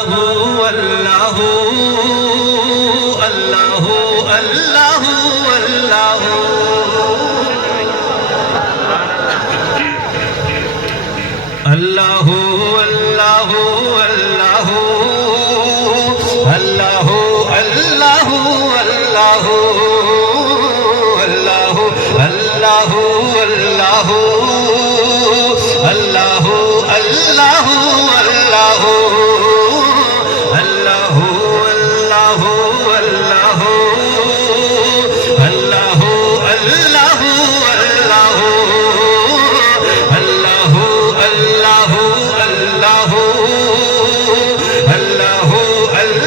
اللہ اللہ اللہ اللہ اللہ اللہ اللہ اللہ اللہ اللہ اللہ اللہ اللہ اللہ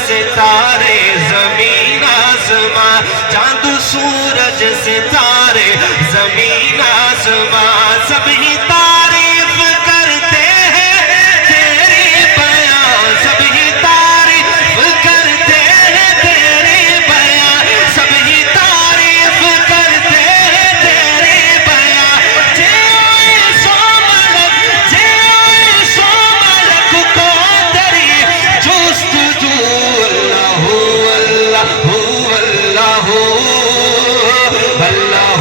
ستارے زمین آسمان چاند سورج ستارے زمین آسمان سب ہی تعریف کرتے ہیں تیری بیان سب ہی تعریف کرتے ہیں تیری بیان سب ہی تعریف کرتے ہیں تیری بیان جے سو ملک کو تری جستجو اللہ اللہ اللہ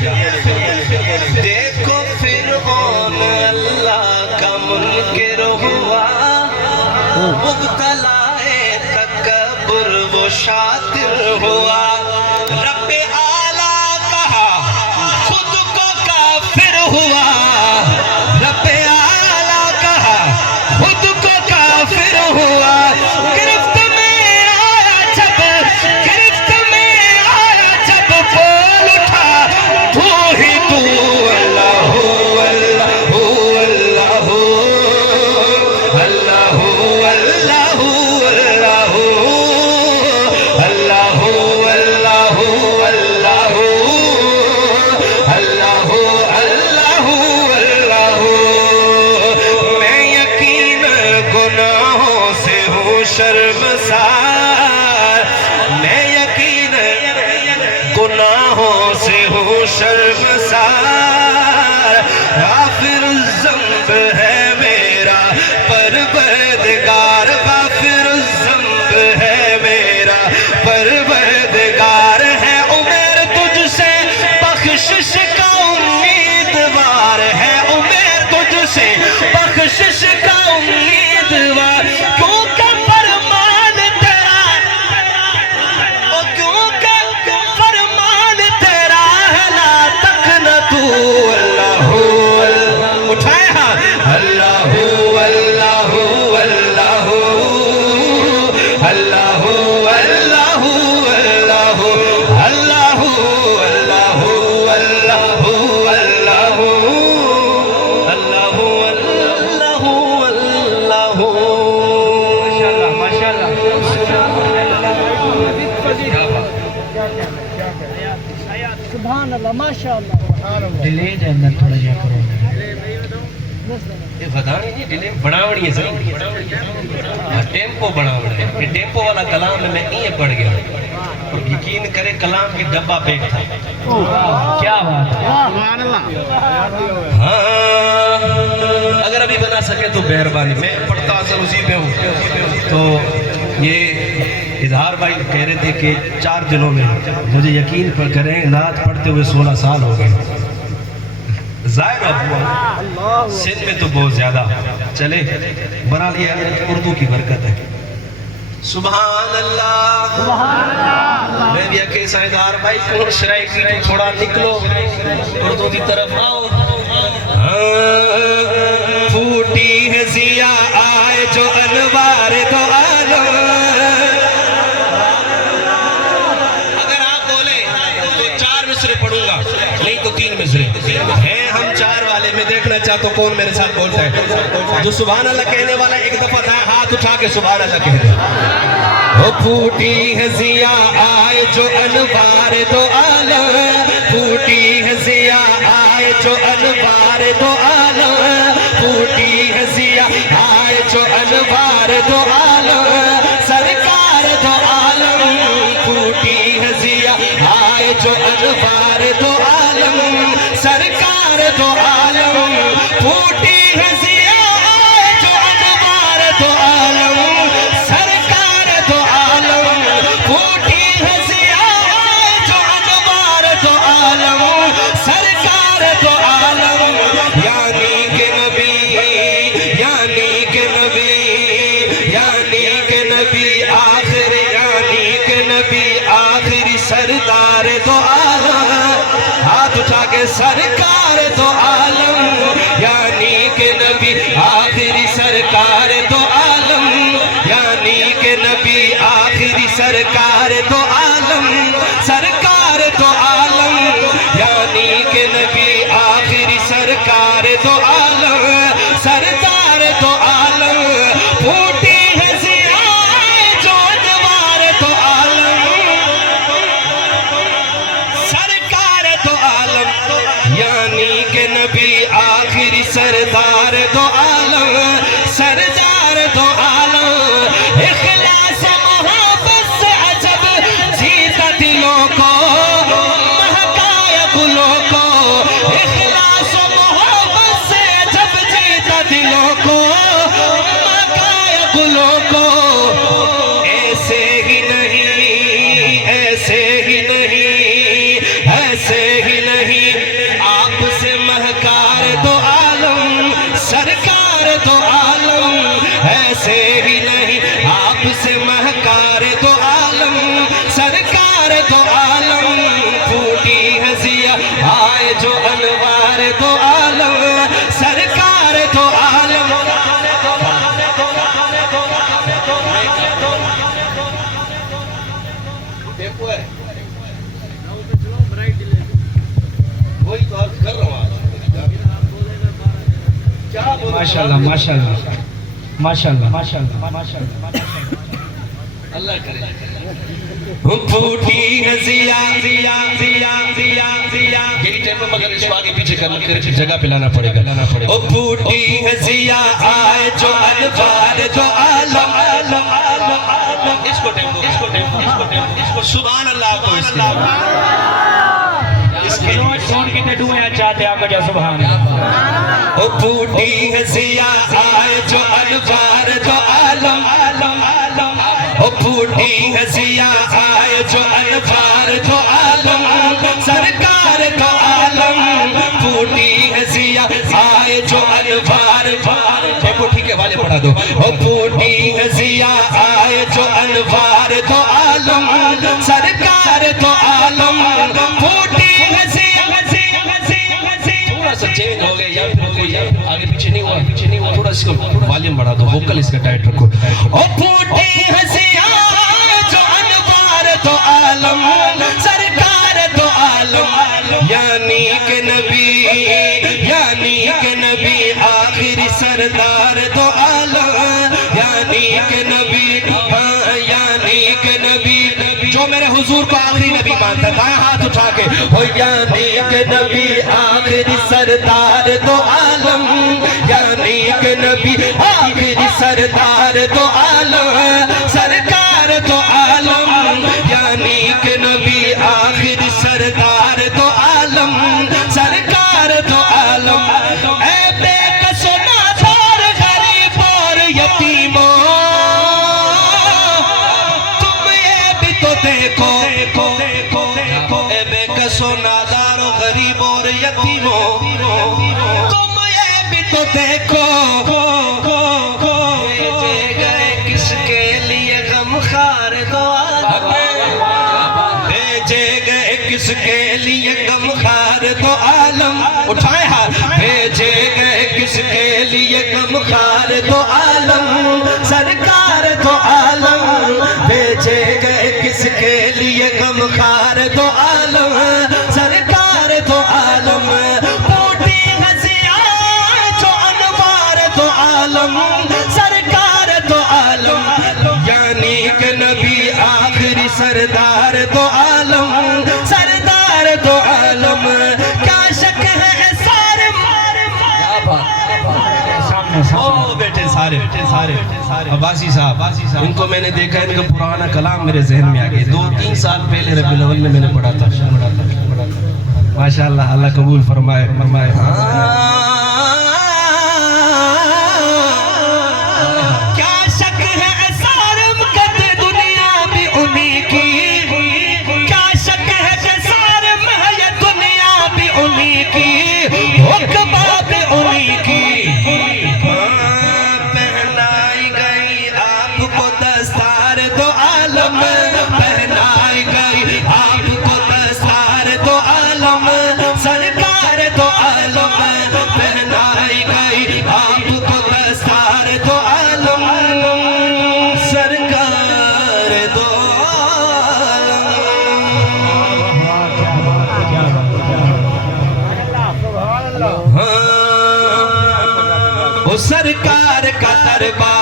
بولے گا. دیکھو فرعون اللہ کا منکر ہوا, مبتلا تکبر وہ شاطر ہوا. رب اعلیٰ کہا خود کو کافر ہوا. رب اعلیٰ کہا خود کو کافر ہوا. گرفت میں آیا جب, گرفت میں آیا جب بول اٹھا تو ہی تو اللہ اللہ اللہ اللہ اللہ اللہ اللہ اللہ اللہ اللہ اللہ. میں یقین گناہوں سے ہوں شرمسار, میں یقین گناہوں سے ہوں شرمسار. غافر الذنب ہے میرا پروردگار, غافر الذنب ہے میرا پروردگار. ہے عمر تجھ سے بخشش کا امیدوار, ہے عمر تجھ سے بخشش کا امیدوار. کیونکہ فرمان تیرا, او کیونکہ فرمان تیرا ہے لا تقنطو. اللہ اٹھائے ہاں, اللہ اللہ اللہ اللہ اللہ اللہ اللہ اللہ اللہ اللہ. ماشاءاللہ سبحان اللہ ماشاءاللہ. ڈیلے دے اندر تھوڑا جہا کرو. یہ پتہ نہیں ڈیلے بڑھاوڑی ہے صحیح, ٹیمپو بڑھاوڑا ہے. یہ ٹیمپو والا کلام میں یہ پڑھ گیا, اور یقین کرے کلام کی ڈبہ پیک تھا. کیا بات ہے. ہاں اگر ابھی بنا سکے تو مہربانی. میں پڑھتا اصل اسی پہ ہوں. تو یہ اظہار بھائی کہہ رہے تھے کہ 4 دنوں میں, مجھے یقین پر کریں نعت پڑھتے ہوئے 16 سال ہو گئے. ظاہر ہوا سندھ میں تو بہت زیادہ چلے, بنا لیا اردو کی برکت ہے. سبحان اللہ. میں بھی اکے سائیدار بھائی کون شرائع کی تو تھوڑا نکلو اردو کی طرف آؤ. پھوٹی ہے ضیاء آئے جو انوار دو عالم. اگر آپ بولے تو 4 مصرے پڑھوں گا, نہیں تو 3 مصرے ہیں. ہم 4 والے میں دیکھنا چاہتا ہوں کون میرے ساتھ بولتا ہے. جو سبحان اللہ کہنے والا ایک دفعہ تھا ہاتھ اٹھا کے سبحان اللہ کہہ دے. وہ پھوٹی ہے ضیاء آئے جو انوار دو عالم, پھوٹی ہے ضیاء آئے جو انوار دو عالم, پھوٹی ہے ضیاء آئے جو انوار دو عالم. سرکار دو عالم پھوٹی ہے ضیاء آئے جو انوار دو عالم. سرکار دو عالم پھوٹی ہے ضیاء آئے جو انوار دو عالم. سرکار دو عالم پھوٹی ہے ضیاء آئے جو انوار دو عالم. سرکار دو عالم یعنی کہ نبی, یعنی کہ نبی, یعنی کہ نبی آخر, یعنی کہ نبی آخری سردار دو عالم. ہاتھ اٹھا کے سرکار دو عالم, یعنی کہ نبی آخری سرکار دو عالم, یعنی کہ نبی آخری سرکار دو عالم. سرکار دو عالم یعنی کہ نبی آخری سرکار دو عالم. سردار دو عالم پھوٹی ہے ضیاء آئے جو انوار دو عالم. سرکار دو عالم یعنی کہ نبی آخری سردار دو عالم. سردار دو عالم اخلاص محبت سے عجب جیتا دلوں کو, مہکایا گلوں کو. اخلاص محبت سے عجب جیتا دلوں کو, مہکایا گلوں کو. ایسے ہی نہیں, ایسے ہی نہیں, ایسے ہی نہیں, جو انوار دو عالم سرکار دو عالم وہی تو عرض کر رہا ہوں ماشاءاللہ ماشاءاللہ ماشاءاللہ ماشاءاللہ ماشاءاللہ اللہ کرے پھوٹی ہے ضیا یہی ٹائم میں مگر اس کو آگے پیچھے کرنا جگہ پہ لانا پڑے گا او پھوٹی ہے ضیا آئے جو انوار جو عالم اس کو ٹائم اس کو سبحان اللہ کو اس کے سون کی ٹڈویں چاہتے آقا جا سبحان اللہ او پھوٹی ہے ضیا آئے جو انوار جو عالم او پھوٹی ہے ضیا آئے جو انوار جو عالم سرکار تو عالم پھوٹی ہے ضیا آئے جو انوار ٹھیک ہے والے پڑھا دو او پھوٹی ہے ضیا آئے جو انوار تو عالم سرکار تو عالم پھوٹی ہے ضیا تھوڑا سا چینج ہو گیا یا پھر کوئی آگے پیچھے نہیں ہوا تھوڑا اس کو والیوم بڑھا دو ووکل اس کا ٹائٹ رکھو او پھوٹی ہے ضیا جو انوار تو عالم سرکار تو عالم یعنی کہ نبی آخری سردار تو عالم یعنی کہ نبی جو میرے حضور کو آخری نبی مانتا تھا ہاتھ اٹھا کے یعنی کہ نبی آخری سردار تو عالم یعنی کہ نبی آخری سردار تو عالم سرکار تو عالم یعنی کہ نبی آخری سردار تو عالم سرکار تو عالم اے بے کس و نادار غریب اور یتیموں تم یہ بھی تو دیکھو اے بے کس و نادار غریب اور یتیموں تم یہ بھی تو دیکھو بھیجے گئے کس کے لیے غمخوار دو عالم بھیجے گئے کس کے لیے غمخوار دو عالم اٹھائے ہاتھ بھیجے گئے کس کے لیے غمخوار دو عالم سرکار دو عالم بھیجے گئے کس کے لیے غمخوار دو عالم سرکار دو عالم پھوٹی ہے ضیا جو انوار دو عالم سرکار دو عالم یعنی کہ نبی آخری سردار دو عالم سردار دو عالم کیا شک ہے سارم او بیٹے سارے عباسی صاحب ان کو میں نے دیکھا ان کا پرانا کلام میرے ذہن میں آگئے 2-3 سال پہلے ربیع الاول میں نے پڑھا تھا ماشاءاللہ اللہ قبول فرمائے کیا شک ہے سارم کت دنیا بھی انہی کی کیا شک ہے سارم ہے یہ دنیا بھی انہی کی حکمہ بھی انہی کی پہنائی گئی آپ کو دستار دو عالم پہنائی گئی آپ کو دستار دو عالم سرکار دو عالم پہنائی گئی آپ کو دستار دو عالم سرکار دو عالم سرکار کا دربار